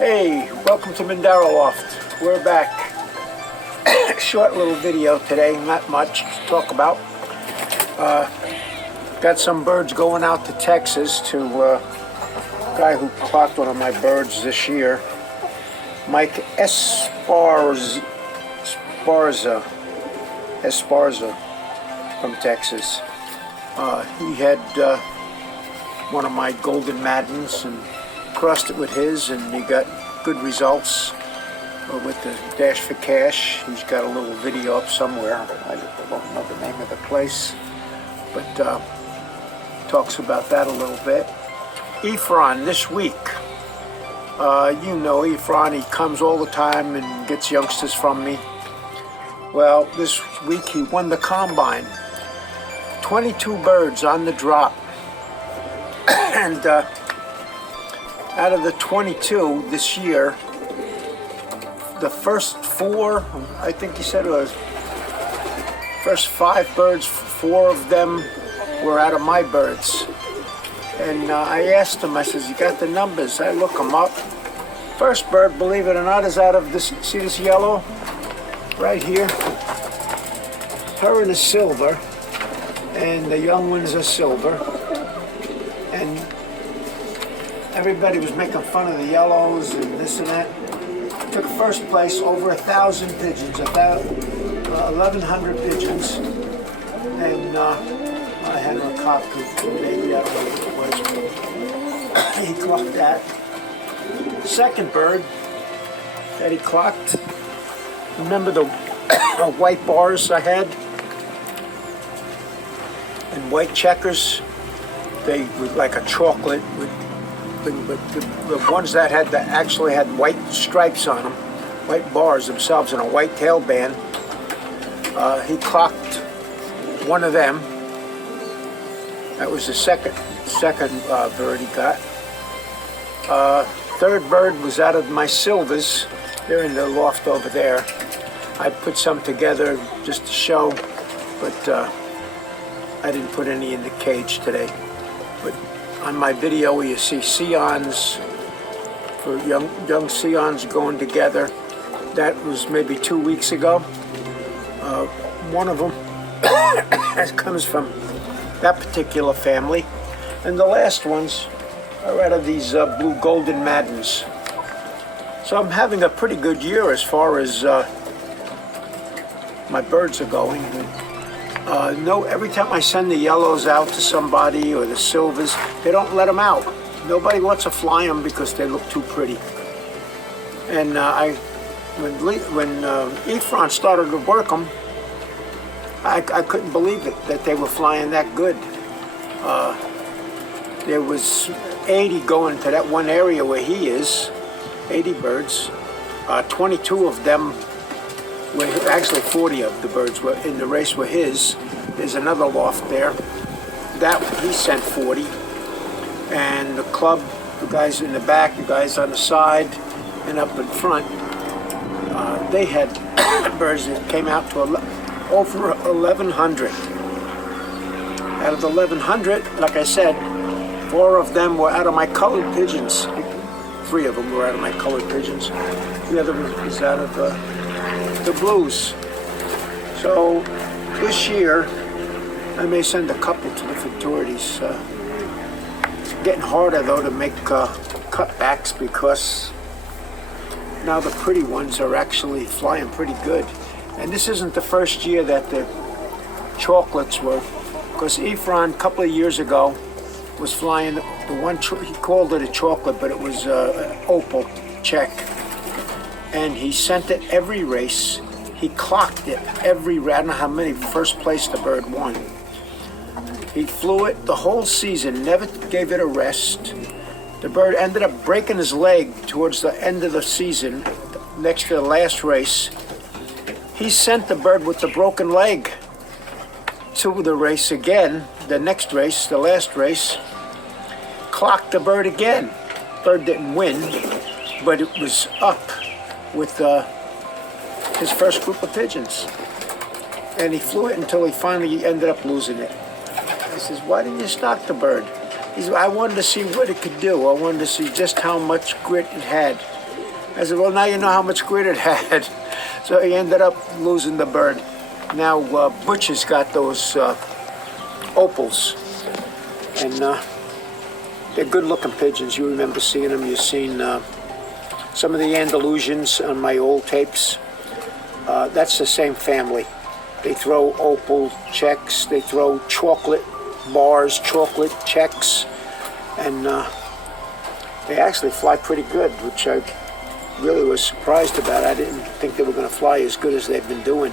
Hey, welcome to Mandara Loft. We're back. Short little video today, not much to talk about. Got some birds going out to Texas to a guy who clocked one of my birds this year, Mike Esparza from Texas. He had one of my golden madens and crossed it with his, and he got good results with the Dash for Cash. He's got a little video up somewhere. I don't know the name of the place, but talks about that a little bit. Efron this week. You know Efron, he comes all the time and gets youngsters from me. Well, this week he won the combine. 22 birds on the drop. And out of the 22 this year, the first four, I think he said it was, first 5 birds, 4 of them were out of my birds. And I asked him, I says, you got the numbers? I look them up. First bird, believe it or not, is out of this, see this yellow? Right here. Her and a silver, and the young ones are silver. And everybody was making fun of the yellows and this and that. Took first place, over 1,000 pigeons, about 1,100 pigeons. And I had a cockatoo, maybe, I don't know what it was. He clocked that. Second bird that he clocked, remember the white bars I had? And white checkers? They were like a chocolate with the ones that had actually had white stripes on them, white bars themselves, and a white tail band. He clocked one of them. That was the second bird he got. Third bird was out of my silvers. They're in the loft over there. I put some together just to show, but I didn't put any in the cage today. But on my video where you see scions, for young scions going together, that was maybe 2 weeks ago. One of them comes from that particular family, and the last ones are out of these blue golden madens. So I'm having a pretty good year as far as my birds are going. No, every time I send the yellows out to somebody or the silvers, they don't let them out. Nobody wants to fly them because they look too pretty. And when Efron started to work them, I couldn't believe it that they were flying that good. There was 80 going to that one area where he is, 80 birds. 22 of them, actually 40 of the birds were in the race were his. There's another loft there. That he sent 40. And the club, the guys in the back, the guys on the side, and up in front, they had birds that came out to over 1,100. Out of the 1,100, like I said, 4 of them were out of my colored pigeons. 3 of them were out of my colored pigeons. The other one was out of the blues. So this year, I may send a couple to the fraternities. It's getting harder though to make cutbacks because now the pretty ones are actually flying pretty good. And this isn't the first year that the chocolates were, because Efron a couple of years ago was flying the one, he called it a chocolate, but it was an opal check. And he sent it every race. He clocked it every race. I don't know how many first place the bird won. He flew it the whole season, never gave it a rest. The bird ended up breaking his leg towards the end of the season, next to the last race. He sent the bird with the broken leg to the race again, the next race, the last race, clocked the bird again. Bird didn't win, but it was up with his first group of pigeons. And he flew it until he finally ended up losing it. I says, why didn't you stock the bird? He said, I wanted to see what it could do. I wanted to see just how much grit it had. I said, well, now you know how much grit it had. So he ended up losing the bird. Now Butch has got those opals, and they're good-looking pigeons. You remember seeing them. You've seen some of the Andalusians on my old tapes. That's the same family. They throw opal checks. They throw chocolate bars, chocolate checks, and they actually fly pretty good, which I really was surprised about. I didn't think they were going to fly as good as they've been doing.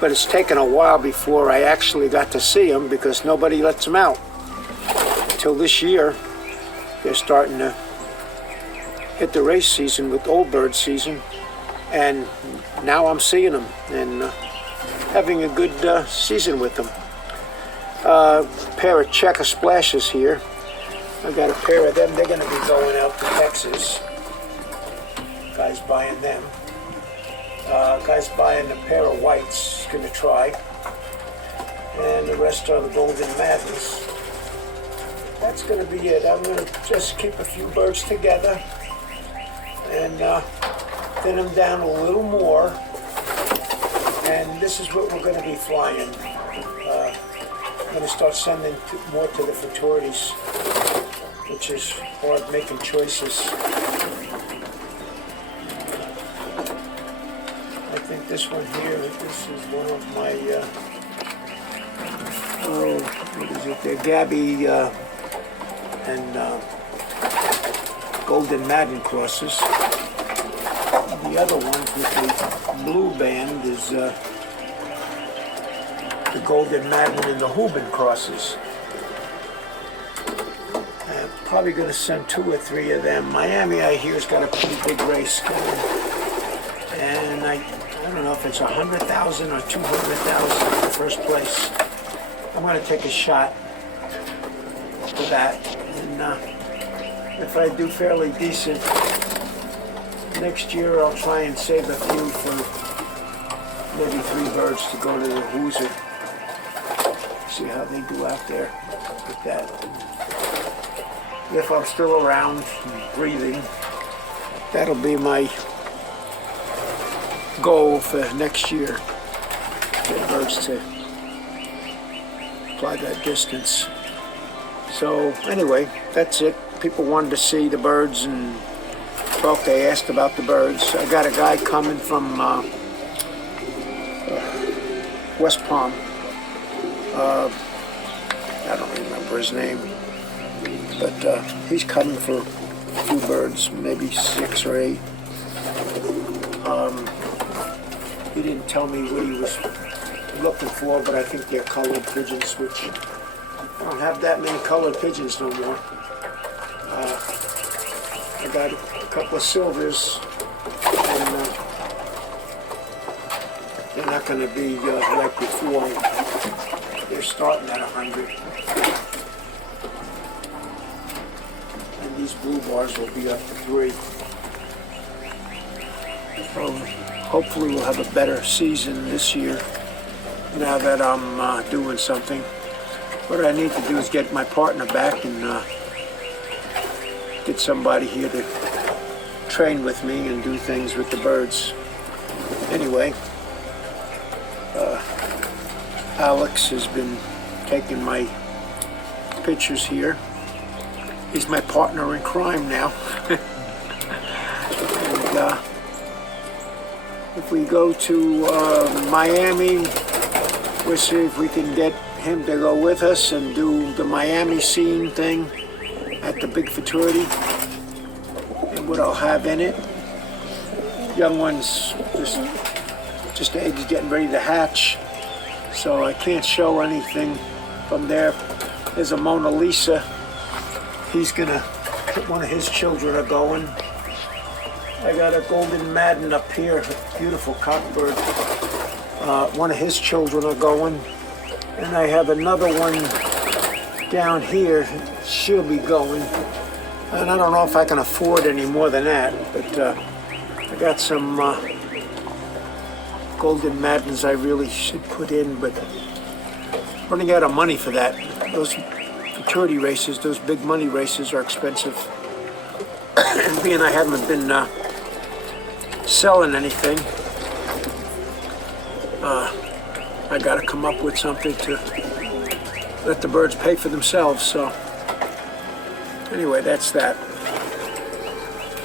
But it's taken a while before I actually got to see them because nobody lets them out. Until this year, they're starting to hit the race season with old bird season, and now I'm seeing them and having a good season with them. Pair of checker splashes here. I got a pair of them. They're going to be going out to Texas. Guys buying them. Guys buying a pair of whites. Going to try. And the rest are the Golden Madness. That's going to be it. I'm going to just keep a few birds together and thin them down a little more. And this is what we're going to be flying. I'm going to start sending more to the fraternities, which is hard making choices. I think this one here, this is one of my, what is it? They're Gabby and Golden Madden crosses. The other ones with the blue band is the Golden Madden and the Hubin crosses. I'm probably going to send 2 or 3 of them. Miami, I hear, has got a pretty big race going. And I don't know if it's 100,000 or 200,000 in first place. I'm going to take a shot for that. And if I do fairly decent, next year I'll try and save a few for maybe 3 birds to go to the Hoosier. See how they do out there with that. If I'm still around and breathing, that'll be my goal for next year. Get birds to fly that distance. So anyway, that's it. People wanted to see the birds and talk. They asked about the birds. I got a guy coming from West Palm. I don't remember his name, but he's coming for a few birds, maybe 6 or 8. He didn't tell me what he was looking for, but I think they're colored pigeons, which I don't have that many colored pigeons no more. I got a couple of silvers, and they're not going to be like before. They're starting at 100. And these blue bars will be up to 3. So hopefully we'll have a better season this year now that I'm doing something. What I need to do is get my partner back and get somebody here to train with me and do things with the birds. Anyway, Alex has been taking my pictures here. He's my partner in crime now. And if we go to Miami, we'll see if we can get him to go with us and do the Miami scene thing at the big fraternity, and what I'll have in it. Young ones, just the egg is getting ready to hatch, so I can't show anything from there. There's a Mona Lisa. He's gonna, one of his children are going. I got a Golden Madden up here, a beautiful cockbird. One of his children are going. And I have another one down here. She'll be going. And I don't know if I can afford any more than that, but I got some Golden Maddens I really should put in, but running out of money for that. Those fraternity races, those big money races are expensive. And being I haven't been selling anything. I got to come up with something to let the birds pay for themselves. So anyway, that's that.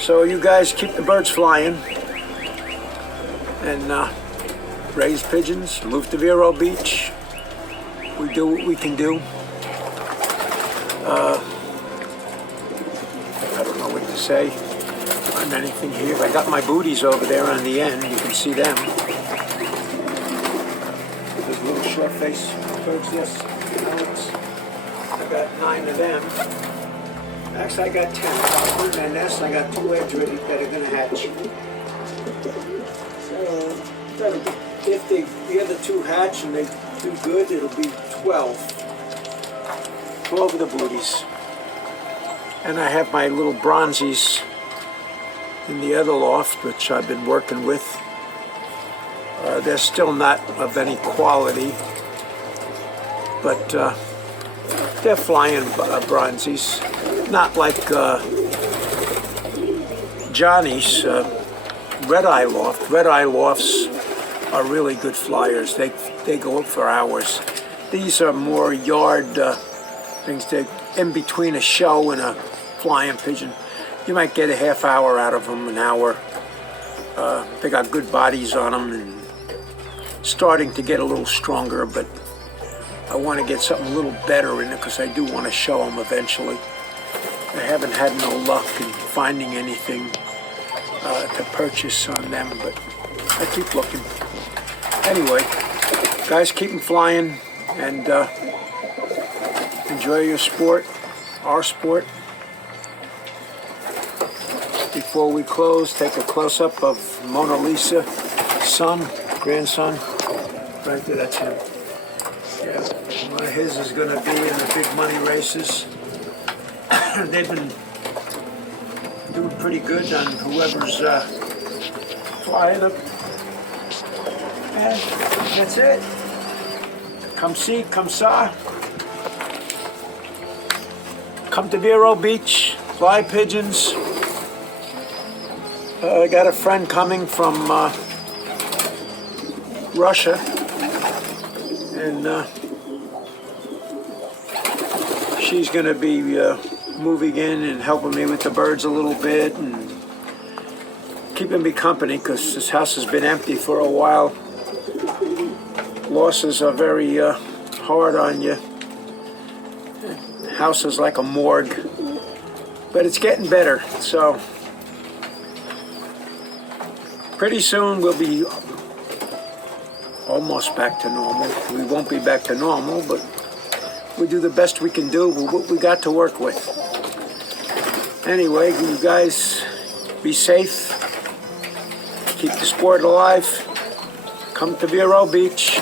So you guys keep the birds flying and raise pigeons, move to Vero Beach. We do what we can do. I don't know what to say on anything here. I got my booties over there on the end. You can see them. Those little short-faced birds, yes. I got 9 of them. Actually, I got 10. I put in my nest. I got 2 eggs ready that are going to hatch. So, if the other 2 hatch and they do good, it'll be 12. 12 of the booties. And I have my little bronzies in the other loft, which I've been working with. They're still not of any quality, but they're flying bronzies. Not like Johnny's Red Eye Loft. Red Eye Lofts are really good flyers. They go up for hours. These are more yard things. They're in between a show and a flying pigeon. You might get a half hour out of them, an hour. They got good bodies on them and starting to get a little stronger, but I want to get something a little better in it because I do want to show them eventually. I haven't had no luck in finding anything to purchase on them, but I keep looking. Anyway, guys, keep them flying and enjoy your sport, our sport. Before we close, take a close-up of Mona Lisa, son, grandson. Right there, that's him. Yeah, one of his is going to be in the big money races. They've been doing pretty good on whoever's flying them. And that's it. Come see, come saw. Come to Vero Beach, fly pigeons. I got a friend coming from Russia, and she's going to be moving in and helping me with the birds a little bit and keeping me company because this house has been empty for a while. Losses are very hard on you. The house is like a morgue, but it's getting better. So pretty soon we'll be almost back to normal. We won't be back to normal, but we do the best we can do with what we got to work with. Anyway, you guys be safe. Keep the sport alive. Come to Vero Beach.